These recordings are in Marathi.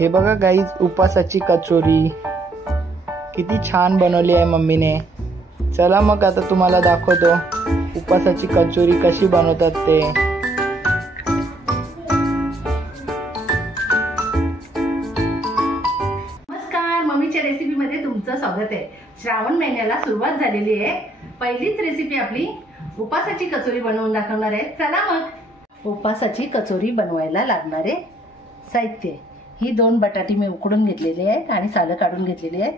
हे बघा गाईज, उपासाची कचोरी किती छान बनवली आहे मम्मीने। चला मग आता तुम्हाला दाखवतो उपासाची कचोरी कशी बनवतात ते। नमस्कार, मम्मीच्या रेसिपी मध्ये तुमचं स्वागत आहे। श्रावण महिन्याला सुरुवात झालेली आहे। पहिलीच रेसिपी आपली उपासाची कचोरी बनवून दाखवणार आहे। चला मग उपासाची कचोरी बनवायला लागणारे साहित्य, ही 2 बटाटे मी उकडून घेतलेले आहेत आणि सालं काढून घेतलेली आहेत।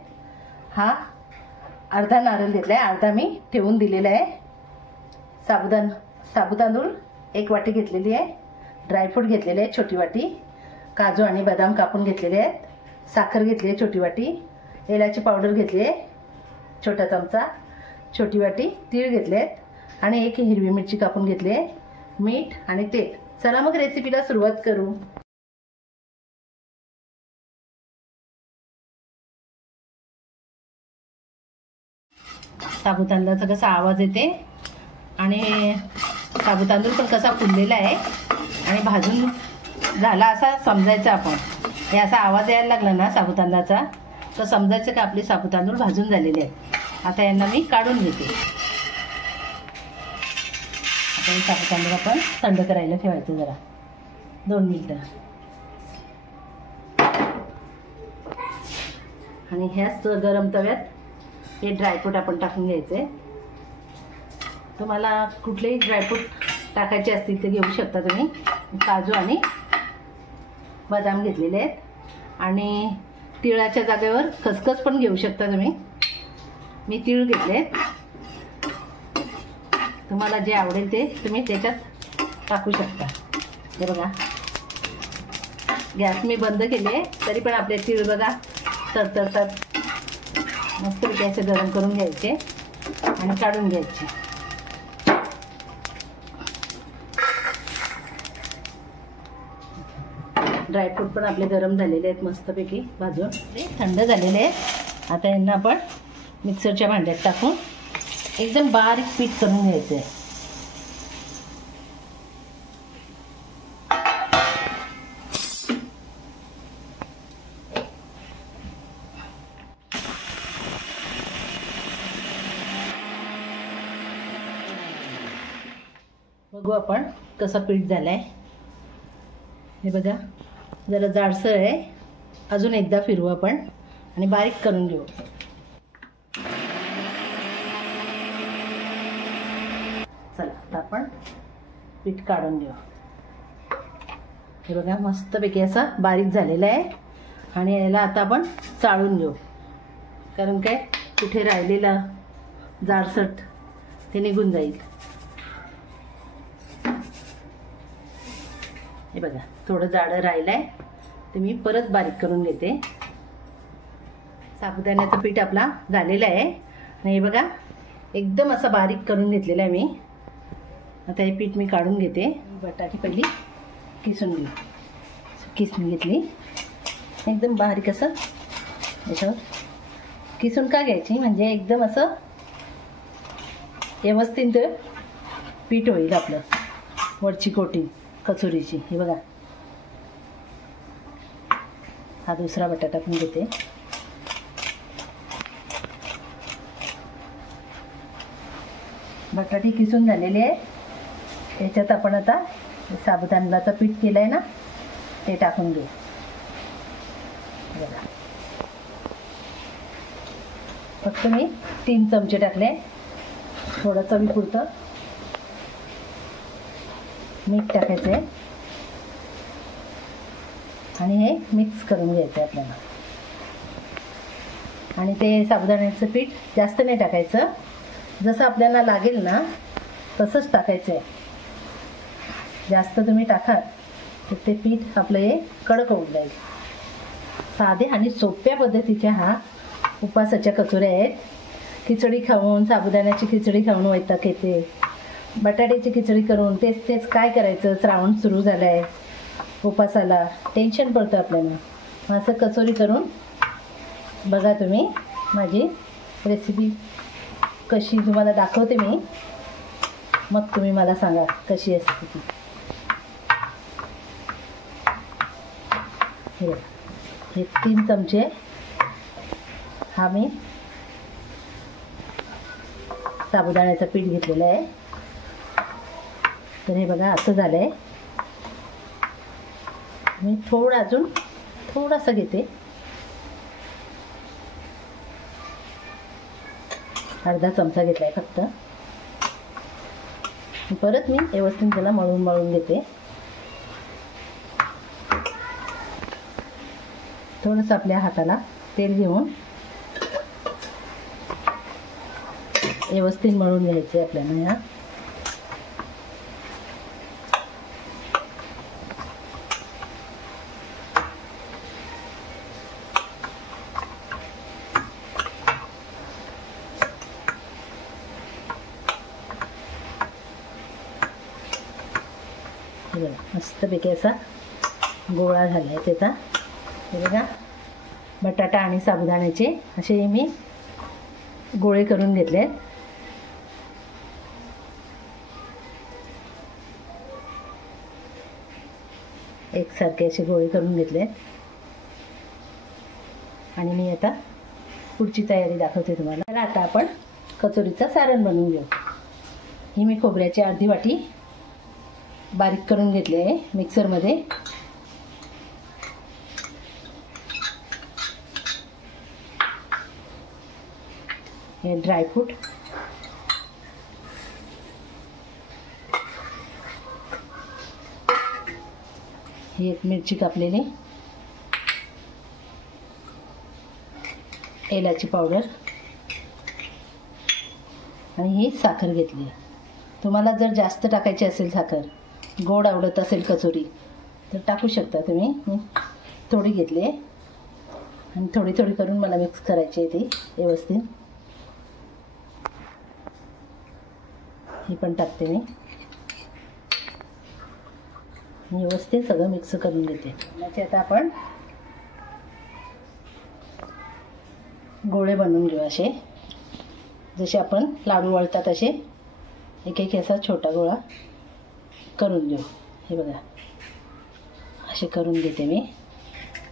हा अर्धा नारळ घेतलाय, अर्धा मी ठेवून दिलेला आहे। साबुदाणा तांदूळ 1 वाटी घेतलेली आहे। ड्रायफ्रूट घेतलेले आहे छोटी वाटी, काजू आणि बदाम कापून घेतलेले आहेत। साखर घेतली आहे छोटी वाटी, एलाची पावडर घेतली आहे छोटा चमचा, छोटी वाटी तीळ घेतले आहेत आणि 1 हिरवी मिरची कापून घेतली आहे, मीठ आणि तेल। चला मग रेसिपीला सुरुवात करू। साबुदाण्याचा कसा आवाज येते आणि साबुदाणा पण कसा फुललेला आहे आणि भाजून झाला असा समजायचा आपण। हे असा आवाज यायला लागला ना साबुदाण्याचा, तर समजायचं की आपले साबुदाणे भाजून झालेले आहेत। आता यांना मी काढून घेते। आता हे साबुदाणे आपण थंड करायला ठेवायचं जरा 2 मिनिटं। आणि ह्याच गरम तव्यात हे ड्रायफ्रूट आपण टाकून घ्यायचे। तुम्हाला कुठलेही ड्रायफ्रूट टाकायचे असतील ते घेऊ शकता तुम्ही। काजू आणि बदाम घेतलेले आहेत आणि तिळाच्या जागेवर खसखस पण घेऊ शकता तुम्ही। मी तीळ घेतले, तुम्हाला जे आवडेल ते तुम्ही त्याच्यात टाकू शकता। हे बघा, गॅस मी बंद केले तरी पण आपले तीळ बघा तडतडतात। मस्त असे गरम करून घ्यायचे आणि काढून घ्यायचे। ड्रायफ्रूट पण आपले गरम झालेले आहेत मस्तपैकी भाजून, थंड झालेले आहेत। आता यांना आपण मिक्सरच्या भांड्यात टाकून एकदम बारीक पीठ करून घ्यायचं आहे। बघू आपण कसं पीठ झालंय। हे बघा, जरा जाडसर आहे, अजून एकदा फिरवू आपण आणि बारीक करून घेऊ। चला आता आपण पीठ काढून घेऊ। हे बघा, मस्तपैकी असा बारीक झालेला आहे आणि याला आता आपण चाळून घेऊ, कारण काय कुठे राहिलेला जाडसट ते निघून जाईल। हे बघा, थोडं जाडं राहिलंय ते मी परत बारीक करून घेते। साबुदाण्याचं पीठ आपला झालेलं आहे आणि हे बघा एकदम असं बारीक करून घेतलेलं आहे मी। आता हे पीठ मी काढून घेते। बटाटे पहिली किसून घेतली एकदम बारीक असं। याच्यावर किसून का घ्यायची म्हणजे एकदम असं व्यवस्थित पीठ होईल आपलं, वरची कोटिंग कचोरीची। हे बघा, हा दुसरा बटाटा पण घेते। बटाटे किसून झालेले आहे, त्याच्यात आपण आता साबुदाण्याचं पीठ केलंय ना ते टाकून घेऊ। बघा, फक्त मी 3 चमचे टाकले, थोडं चवीपुरतं मीठ टाकायचं आहे आणि हे मिक्स करून घ्यायचं आहे आपल्याला। आणि ते साबुदाण्याचं पीठ जास्त नाही टाकायचं, जसं आपल्याला लागेल ना तसंच टाकायचं आहे। जास्त तुम्ही टाकाल तर ते पीठ आपलं हे कडक होऊन जाईल। साधे आणि सोप्या पद्धतीच्या हा उपासाच्या कचोऱ्या आहेत। खिचडी खाऊन, साबुदाण्याची खिचडी खाऊन वैताग येते, बटाट्याची खिचडी करून तेच तेच काय करायचं। श्रावण सुरू झालं आहे, उपासाला टेन्शन पडतं आपल्याला। असं कचोरी करून बघा तुम्ही। माझी रेसिपी कशी तुम्हाला दाखवते मी, मग तुम्ही मला सांगा कशी असते ती। हे 3 चमचे हा मी साबुदाण्याचं पीठ घेतलेलं आहे. तर हे बघा असं झालं आहे. मी अजून थोडासा घेते, अर्धा चमचा घेतला आहे फक्त. परत मी व्यवस्थित त्याला मळून घेते. थोडंसं आपल्या हाताला तेल घेऊन व्यवस्थित मळून घ्यायचे आपल्याला. ह्या मस्तपैकी असा गोळा झाला आहे त्याचा. हे बघा बटाटा आणि साबुदाण्याचे असे मी गोळे करून घेतले आहेत. एकसारखे असे गोळे करून घेतले आणि मी आता पुढची तयारी दाखवते तुम्हाला. तर आता आपण कचोरीचं सारण बनवून घेऊ. ही मी खोबऱ्याची अर्धी वाटी बारीक करून घेतली आहे मिक्सरमध्ये. हे ड्रायफ्रूट, ही एक मिरची कापलेली, एलाची पावडर आणि ही साखर घेतली आहे. तुम्हाला जर जास्त टाकायची असेल साखर, गोड आवडत असेल कचोरी तर टाकू शकता तुम्ही. मी थोडी घेतली आहे आणि थोडी थोडी करून मला मिक्स करायची आहे ती व्यवस्थित. ही पण टाकते मी. व्यवस्थित सगळं मिक्स करून घेते. याचे आता आपण गोळे बनवून घेऊ असे, जसे आपण लाडू वळतात असे एक एक असा छोटा गोळा करून घेऊ. हे बघा असे करून घेते मी,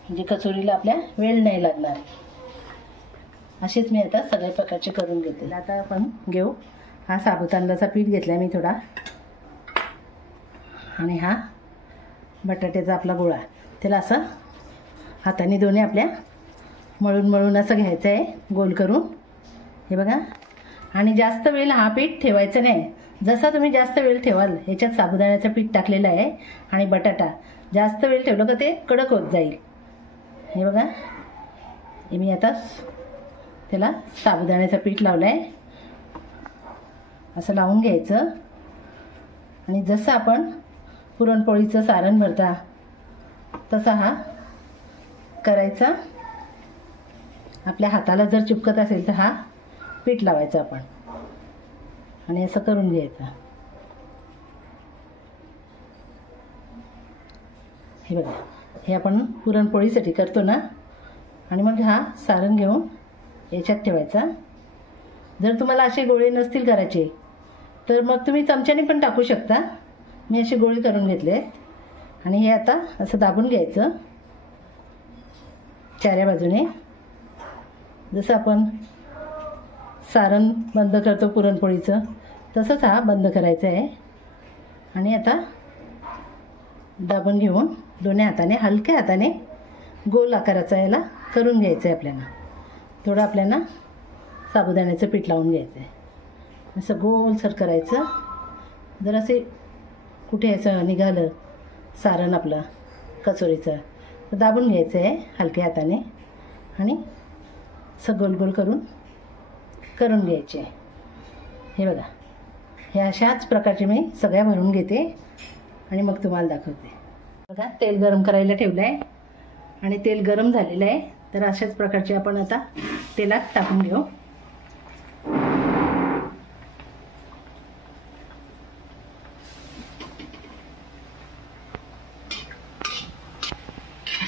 म्हणजे कचोरीला आपल्या वेळ नाही लागणार. असेच मी आता सगळ्या प्रकारचे करून घेते. आता आपण घेऊ हा साबुदाण्याचा पीठ घेतला मी थोडा, आणि हा बटाट्याचा आपला गोळा. त्याला असं हाताने दोन्ही आपल्या मळून असं घ्यायचं आहे गोल करून. हे बघा. आणि जास्त वेळ हा पीठ ठेवायचं नाही. जसा तुम्ही जास्त वेळ ठेवाल, ह्याच्यात साबुदाण्याचं पीठ टाकलेलं आहे आणि बटाटा जास्त वेळ ठेवलं का ते कडक होत जाईल. हे बघा हे मी आता त्याला साबुदाण्याचं पीठ लावलं आहे. असं लावून घ्यायचं आणि जसं आपण पुरणपोळीचं सारण भरता तसा हा करायचा. आपल्या हाताला जर चिपकत असेल तर हा पीठ लावायचं आपण आणि असं करून घ्यायचं. हे बघा हे आपण पुरणपोळीसाठी करतो ना. आणि मग हा सारण घेऊन याच्यात ठेवायचा. जर तुम्हाला असे गोळे नसतील करायचे तर मग तुम्ही चमच्याने पण टाकू शकता. मी असे गोळे करून घेतले आणि हे आता असं दाबून घ्यायचं चाऱ्या बाजूने. जसं आपण सारण बंद करतो पुरणपोळीचं तसंच हा बंद करायचं आहे. आणि आता दाबून घेऊन दोन्ही हाताने हलक्या हाताने गोल आकाराचा याला करून घ्यायचं आहे. आपल्याला थोडं आपल्याला साबुदाण्याचं पीठ लावून घ्यायचं आहे. असं गोलसर करायचं. जर असे कुठे असं निघालं सारण आपलं कचोरीचं तर दाबून घ्यायचं आहे हलक्या हाताने आणि असं गोल गोल करून घ्यायचे. हे बघा हे अशाच प्रकारचे मी सगळ्या भरून घेते आणि मग तुम्हाला दाखवते. बघा तेल गरम करायला ठेवलं आहे आणि तेल गरम झालेलं आहे. तर अशाच प्रकारचे आपण आता तेलात टाकून घेऊ.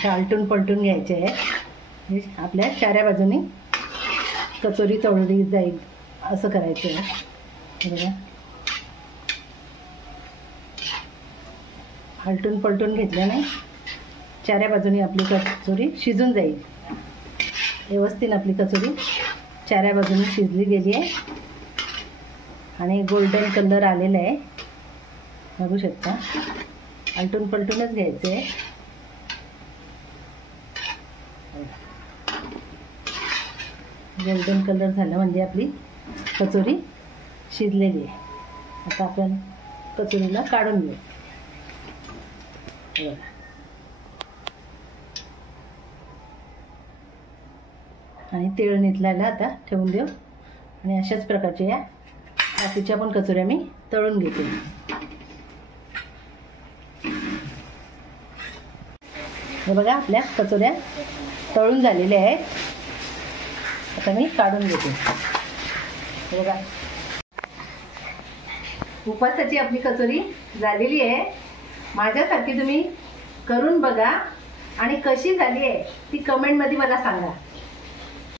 आलटून पलटून घ्यायचे आहे. आपल्या चाऱ्या बाजूने कचोरी तळली जाईल असं करायचं आहे. बघा आलटून पलटून घेतल्याने चाऱ्या बाजूनी आपली कचोरी शिजून जाईल. व्यवस्थित आपली कचोरी चाऱ्या बाजूनी शिजली गेली आहे आणि गोल्डन कलर आलेला आहे. बघू शकता. आलटून पलटूनच घ्यायचे आहे. गोल्डन कलर झाला म्हणजे आपली कचोरी शिजलेली आहे. आता आपण कचोरीला काढून घेऊ. आणि तेल निथळायला आता ठेवून देऊ. आणि अशाच प्रकारच्या या बाकीच्या पण कचोऱ्या मी तळून घेते. हे बघा आपल्या कचोऱ्या तळून झालेल्या आहेत. आता मी काढून घेते. हे बघा उपासाची आपली कचोरी झालेली आहे. माझ्यासारखी तुम्ही करून बघा आणि कशी झाली आहे ती कमेंटमध्ये मला सांगा.